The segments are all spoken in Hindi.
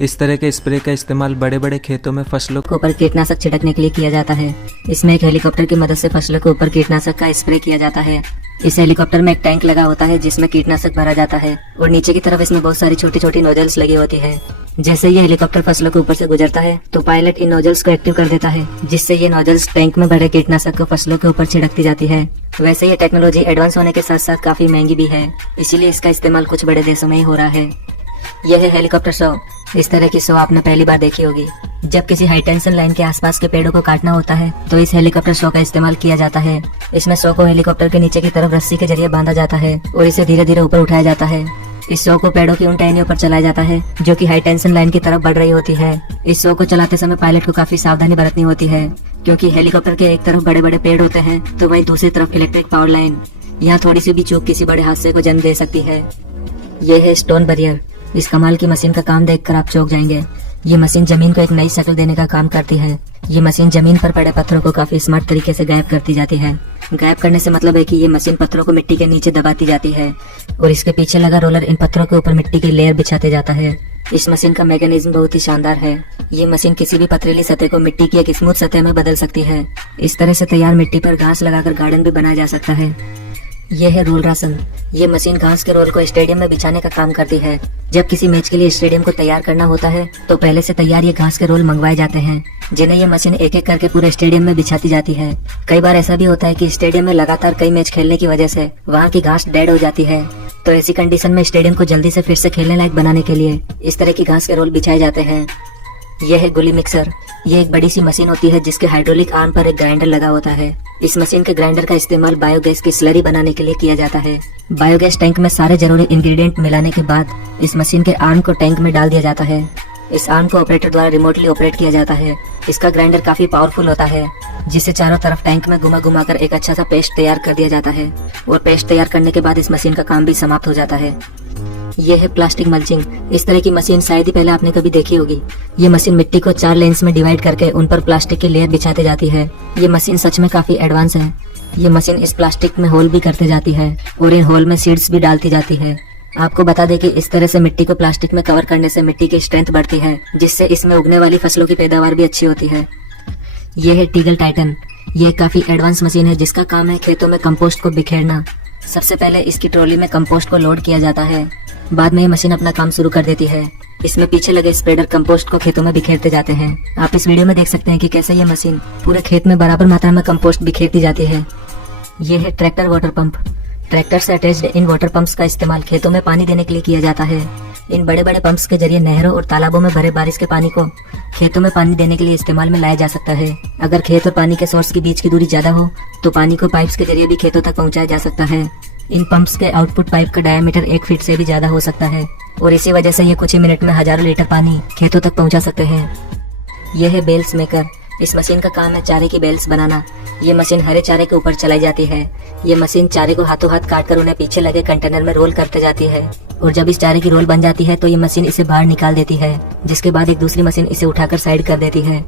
इस तरह के स्प्रे का इस्तेमाल बड़े बड़े खेतों में फसलों के ऊपर कीटनाशक छिड़कने के लिए किया जाता है। इसमें एक हेलीकॉप्टर की मदद से फसलों के ऊपर कीटनाशक का स्प्रे किया जाता है। इस हेलीकॉप्टर में एक टैंक लगा होता है जिसमें कीटनाशक भरा जाता है और नीचे की तरफ इसमें बहुत सारी छोटी छोटी नोजल्स लगी होती है। जैसे ये हेलीकॉप्टर फसलों के ऊपर से गुजरता है तो पायलट इन नोजल्स को एक्टिव कर देता है, जिससे ये नोजल्स टैंक में भरे कीटनाशक को फसलों के ऊपर छिड़कती जाती है। वैसे ये टेक्नोलॉजी एडवांस होने के साथ साथ काफी महंगी भी है, इसीलिए इसका इस्तेमाल कुछ बड़े देशों में ही हो रहा है। यह है हेलीकॉप्टर शो। इस तरह की शो आपने पहली बार देखी होगी। जब किसी हाई टेंशन लाइन के आसपास के पेड़ों को काटना होता है तो इस हेलीकॉप्टर शो का इस्तेमाल किया जाता है। इसमें शो को हेलीकॉप्टर के नीचे की तरफ रस्सी के जरिए बांधा जाता है और इसे धीरे धीरे ऊपर उठाया जाता है। इस शो को पेड़ों की उन टहनियों पर चलाया जाता है जो कि हाई टेंशन लाइन की तरफ बढ़ रही होती है। इस शो को चलाते समय पायलट को काफी सावधानी बरतनी होती है, क्योंकि हेलीकॉप्टर के एक तरफ बड़े बड़े पेड़ होते हैं तो वहीं दूसरी तरफ इलेक्ट्रिक पावर लाइन। यहाँ थोड़ी सी भी चूक किसी बड़े हादसे को जन्म दे सकती है। यह है स्टोन बैरियर। इस कमाल की मशीन का काम देखकर आप चौंक जाएंगे। ये मशीन जमीन को एक नई शक्ल देने का काम करती है। ये मशीन जमीन पर पड़े पत्थरों को काफी स्मार्ट तरीके से गायब करती जाती है। गायब करने से मतलब है कि ये मशीन पत्थरों को मिट्टी के नीचे दबाती जाती है और इसके पीछे लगा रोलर इन पत्थरों के ऊपर मिट्टी की लेयर बिछाते जाता है। इस मशीन का मैकेनिज्म बहुत ही शानदार है। ये मशीन किसी भी पथरीली सतह को मिट्टी की एक स्मूथ सतह में बदल सकती है। इस तरह से तैयार मिट्टी पर घास लगाकर गार्डन भी बनाया जा सकता है। यह है रोल रासन। ये मशीन घास के रोल को स्टेडियम में बिछाने का काम करती है। जब किसी मैच के लिए स्टेडियम को तैयार करना होता है तो पहले से तैयार ये घास के रोल मंगवाए जाते हैं, जिन्हें ये मशीन एक एक करके पूरे स्टेडियम में बिछाती जाती है। कई बार ऐसा भी होता है कि स्टेडियम में लगातार कई मैच खेलने की वजह से वहाँ की घास डेड हो जाती है, तो ऐसी कंडीशन में स्टेडियम को जल्दी से फिर से खेलने लायक बनाने के लिए इस तरह की घास के रोल बिछाए जाते हैं। यह है गुली मिक्सर। यह एक बड़ी सी मशीन होती है जिसके हाइड्रोलिक आर्म पर एक ग्राइंडर लगा होता है। इस मशीन के ग्राइंडर का इस्तेमाल बायोगैस की स्लरी बनाने के लिए किया जाता है। बायोगैस टैंक में सारे जरूरी इंग्रेडिएंट मिलाने के बाद इस मशीन के आर्म को टैंक में डाल दिया जाता है। इस आर्म को ऑपरेटर द्वारा रिमोटली ऑपरेट किया जाता है। इसका ग्राइंडर काफी पावरफुल होता है, जिसे चारों तरफ टैंक में घुमा घुमा कर एक अच्छा सा पेस्ट तैयार कर दिया जाता है और पेस्ट तैयार करने के बाद इस मशीन का काम भी समाप्त हो जाता है। यह है प्लास्टिक मल्चिंग। इस तरह की मशीन शायद ही पहले आपने कभी देखी होगी। ये मशीन मिट्टी को 4 लेन्स में डिवाइड करके उन पर प्लास्टिक की लेयर बिछाते जाती है। ये मशीन सच में काफी एडवांस है। ये मशीन इस प्लास्टिक में होल भी करते जाती है और इन होल में सीड्स भी डालती जाती है। आपको बता दें कि इस तरह से मिट्टी को प्लास्टिक में कवर करने से मिट्टी की स्ट्रेंथ बढ़ती है, जिससे इसमें उगने वाली फसलों की पैदावार भी अच्छी होती है। यह है टीगल टाइटन। यह काफी एडवांस मशीन है जिसका काम है खेतों में कंपोस्ट को बिखेरना। सबसे पहले इसकी ट्रॉली में कंपोस्ट को लोड किया जाता है, बाद में ये मशीन अपना काम शुरू कर देती है। इसमें पीछे लगे स्प्रेडर कंपोस्ट को खेतों में बिखेरते जाते हैं। आप इस वीडियो में देख सकते हैं कि कैसे ये मशीन पूरे खेत में बराबर मात्रा में कंपोस्ट बिखेरती जाती है। यह है ट्रैक्टर वाटर पंप। ट्रैक्टर से अटैच्ड इन वाटर पंप्स का इस्तेमाल खेतों में पानी देने के लिए किया जाता है। इन बड़े बड़े पंप्स के जरिए नहरों और तालाबों में भरे बारिश के पानी को खेतों में पानी देने के लिए इस्तेमाल में लाया जा सकता है। अगर खेत और पानी के सोर्स के बीच की दूरी ज्यादा हो तो पानी को पाइप्स के जरिए भी खेतों तक पहुंचाया जा सकता है। इन पंप्स के आउटपुट पाइप का डायमीटर 1 फीट से भी ज्यादा हो सकता है और इसी वजह से ये कुछ ही मिनट में हजारों लीटर पानी खेतों तक पहुंचा सकते हैं। यह है बेल्स मेकर। इस मशीन का काम है चारे की बेल्स बनाना। ये मशीन हरे चारे के ऊपर चलाई जाती है। ये मशीन चारे को हाथों हाथ काट कर उन्हें पीछे लगे कंटेनर में रोल करते जाती है और जब इस चारे की रोल बन जाती है तो ये मशीन इसे बाहर निकाल देती है, जिसके बाद एक दूसरी मशीन इसे उठाकर साइड कर देती है।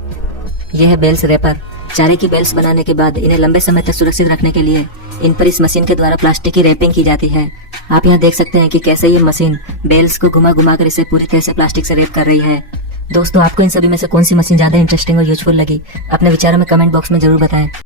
यह है बेल्स रैपर। चारे की बेल्स बनाने के बाद इन्हें लंबे समय तक सुरक्षित रखने के लिए इन पर इस मशीन के द्वारा प्लास्टिक की रैपिंग की जाती है। आप यहाँ देख सकते हैं कि कैसे ये मशीन बेल्स को घुमा घुमा कर इसे पूरी तरह से प्लास्टिक से रैप कर रही है। दोस्तों, आपको इन सभी में से कौन सी मशीन ज्यादा इंटरेस्टिंग और यूजफुल लगी? अपने विचारों में कमेंट बॉक्स में जरूर बताएं।